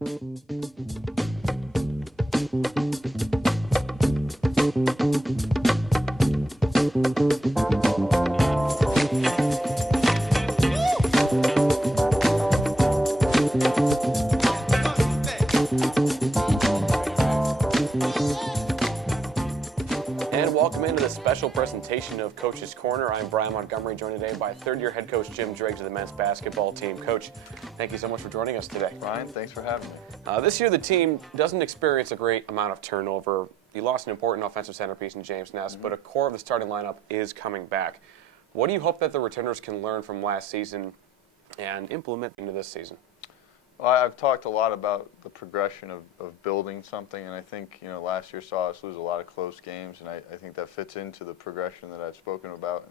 And welcome into the special presentation of Coach's Corner. I'm Bryan Montgomery, joined today by third-year head coach Jim Driggs of the men's basketball team. Coach, thank you so much for joining us today. Bryan, thanks for having me. This year the team doesn't experience a great amount of turnover. You lost an important offensive centerpiece in James Ness, but a core of the starting lineup is coming back. What do you hope that the returners can learn from last season and implement into this season? Well, I've talked a lot about the progression of building something, and I think last year saw us lose a lot of close games, and I think that fits into the progression that I've spoken about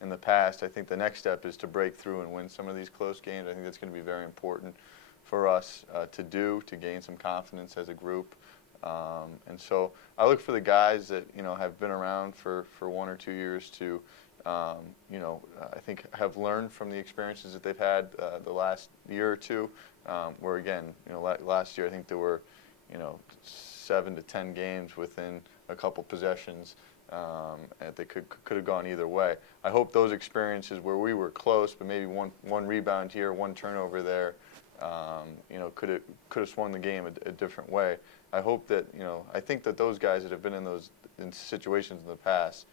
in the past. I think the next step is to break through and win some of these close games. I think that's going to be very important for us to gain some confidence as a group. And so I look for the guys that have been around for 1 or 2 years to I think have learned from the experiences that they've had the last year or two. Where again, last year I think there were 7 to 10 games within a couple possessions that could have gone either way. I hope those experiences where we were close, but maybe one rebound here, one turnover there, could have swung the game a different way. I hope that I think that those guys that have been in situations in the past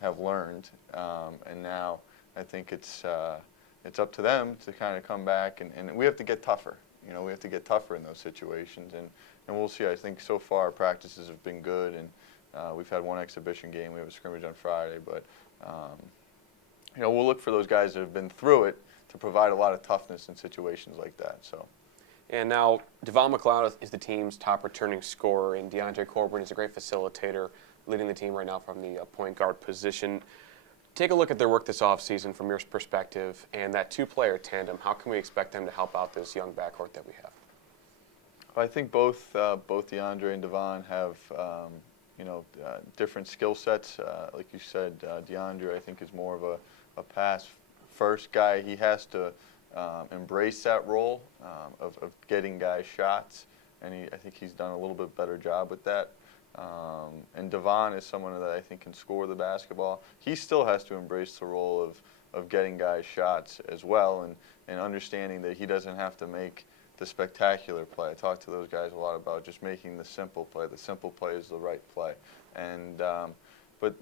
have learned, and now I think it's up to them to kind of come back, and we have to get tougher. We have to get tougher in those situations, and we'll see. I think so far our practices have been good, and we've had one exhibition game. We have a scrimmage on Friday, but we'll look for those guys that have been through it to provide a lot of toughness in situations like that. So. And now, Devon McLeod is the team's top returning scorer, and DeAndre Coburn is a great facilitator, leading the team right now from the point guard position. Take a look at their work this offseason from your perspective, and that two-player tandem. How can we expect them to help out this young backcourt that we have? Well, I think both DeAndre and Devon have different skill sets. Like you said, DeAndre I think is more of a pass-first guy. He has to embrace that role of getting guys shots, and I think he's done a little bit better job with that. And Devon is someone that I think can score the basketball. He still has to embrace the role of getting guys shots as well, and understanding that he doesn't have to make the spectacular play. I talk to those guys a lot about just making the simple play. The simple play is the right play. And but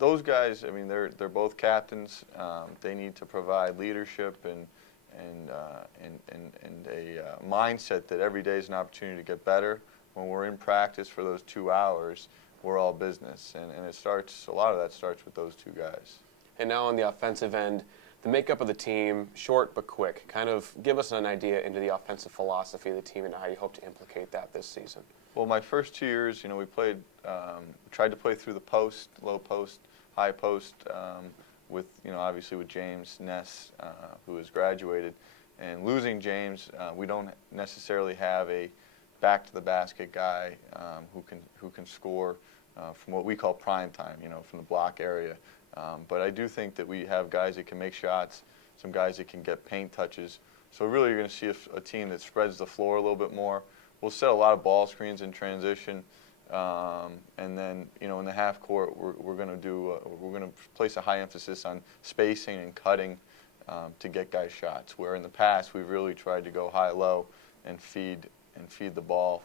those guys, I mean, they're both captains. They need to provide leadership and a mindset that every day is an opportunity to get better. When we're in practice for those 2 hours, we're all business, and a lot of that starts with those two guys. And now on the offensive end, the makeup of the team, short but quick. Kind of give us an idea into the offensive philosophy of the team and how you hope to implicate that this season. Well, my first 2 years, we played, tried to play through the post, low post, high post, with obviously with James Ness, who has graduated, and losing James, we don't necessarily have a back to the basket guy who can score from what we call prime time, from the block area. But I do think that we have guys that can make shots, some guys that can get paint touches. So really you're going to see a team that spreads the floor a little bit more. We'll set a lot of ball screens in transition, and then in the half court we're going to place a high emphasis on spacing and cutting to get guys shots. Where in the past we've really tried to go high low and feed the ball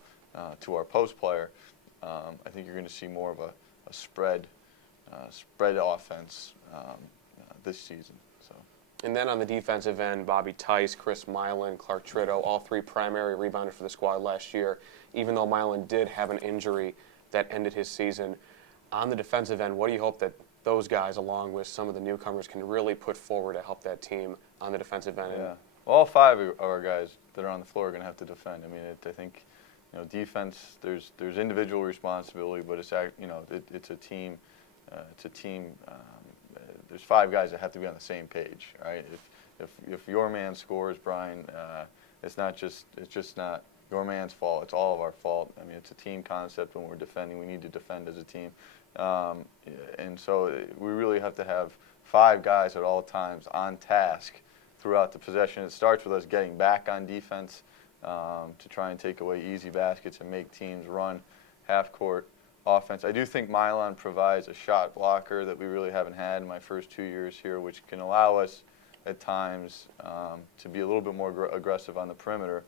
to our post player. I think you're going to see more of a spread offense this season. So. And then on the defensive end, Bobby Tice, Chris Milan, Clark Tritto, all three primary rebounders for the squad last year, even though Milan did have an injury that ended his season. On the defensive end, what do you hope that those guys, along with some of the newcomers, can really put forward to help that team on the defensive end? Yeah. Well, all 5 of our guys that are on the floor are going to have to defend. I mean, I think, defense. There's individual responsibility, but it's a team. It's a team. There's 5 guys that have to be on the same page, right? If your man scores, Bryan, it's just not your man's fault. It's all of our fault. I mean, it's a team concept. When we're defending, we need to defend as a team, and so we really have to have 5 guys at all times on task throughout the possession. It starts with us getting back on defense, to try and take away easy baskets and make teams run half-court offense. I do think Milan provides a shot blocker that we really haven't had in my first 2 years here, which can allow us at times to be a little bit more aggressive on the perimeter.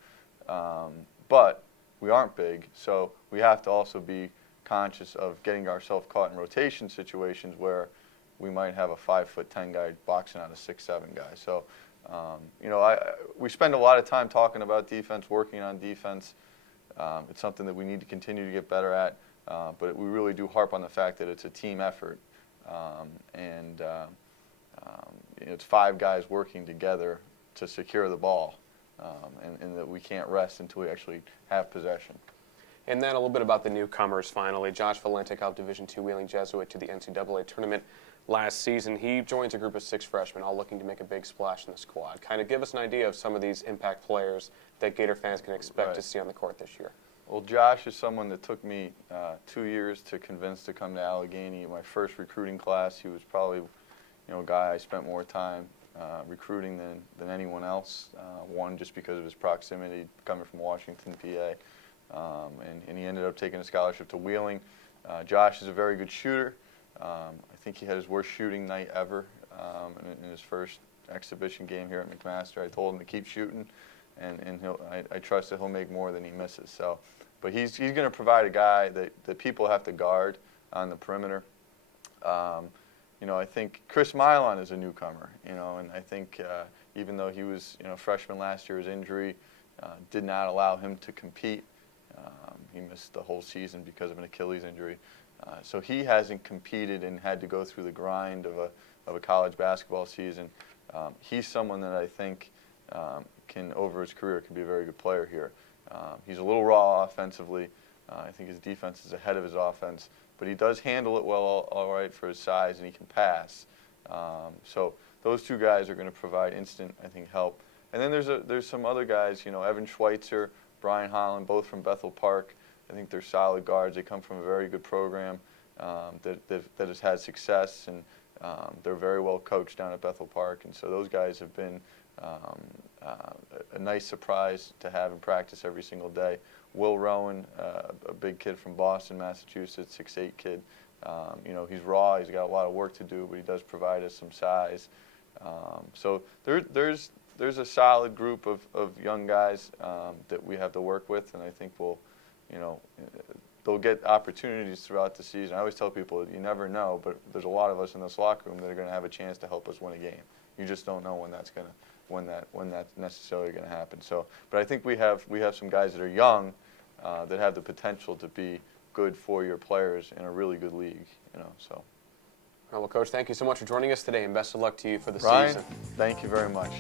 But we aren't big, so we have to also be conscious of getting ourselves caught in rotation situations where we might have a 5'10" guy boxing out a 6'7" guy. So, we spend a lot of time talking about defense, working on defense. It's something that we need to continue to get better at, but we really do harp on the fact that it's a team effort, it's 5 guys working together to secure the ball, and that we can't rest until we actually have possession. And then a little bit about the newcomers finally. Josh Valente helped Division II Wheeling Jesuit to the NCAA tournament last season. He joins a group of 6 freshmen, all looking to make a big splash in the squad. Kind of give us an idea of some of these impact players that Gator fans can expect to see on the court this year. Well, Josh is someone that took me 2 years to convince to come to Allegheny. My first recruiting class, he was probably a guy I spent more time recruiting than anyone else. One, just because of his proximity, coming from Washington, PA. And he ended up taking a scholarship to Wheeling. Josh is a very good shooter. I think he had his worst shooting night ever in his first exhibition game here at McMaster. I told him to keep shooting, and I trust that he'll make more than he misses. So, but he's going to provide a guy that people have to guard on the perimeter. I think Chris Milan is a newcomer, and I think even though he was freshman last year, his injury did not allow him to compete. He missed the whole season because of an Achilles injury. So he hasn't competed and had to go through the grind of a college basketball season. He's someone that I think over his career, can be a very good player here. He's a little raw offensively. I think his defense is ahead of his offense, but he does handle it well, all right, for his size, and he can pass. So those 2 guys are going to provide instant, I think, help. And then there's some other guys, Evan Schweitzer, Bryan Holland, both from Bethel Park. I think they're solid guards. They come from a very good program that has had success, and they're very well coached down at Bethel Park. And so those guys have been a nice surprise to have in practice every single day. Will Rowan, a big kid from Boston, Massachusetts, 6'8" kid. He's raw. He's got a lot of work to do, but he does provide us some size. So there's a solid group of young guys that we have to work with, and I think they'll get opportunities throughout the season. I always tell people, you never know, but there's a lot of us in this locker room that are going to have a chance to help us win a game. You just don't know when that's necessarily going to happen. So, but I think we have some guys that are young that have the potential to be good 4-year players in a really good league. So. Well, Coach, thank you so much for joining us today, and best of luck to you for the Bryan, season. Thank you very much.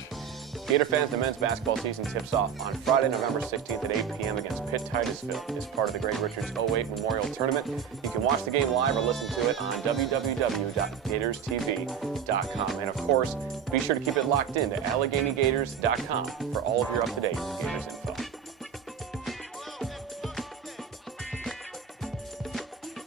Gator fans, the men's basketball season tips off on Friday, November 16th at 8 p.m. against Pitt Titusville. It's part of the Greg Richards 08 Memorial Tournament. You can watch the game live or listen to it on www.gatorstv.com. And of course, be sure to keep it locked in to AlleghenyGators.com for all of your up-to-date Gators info.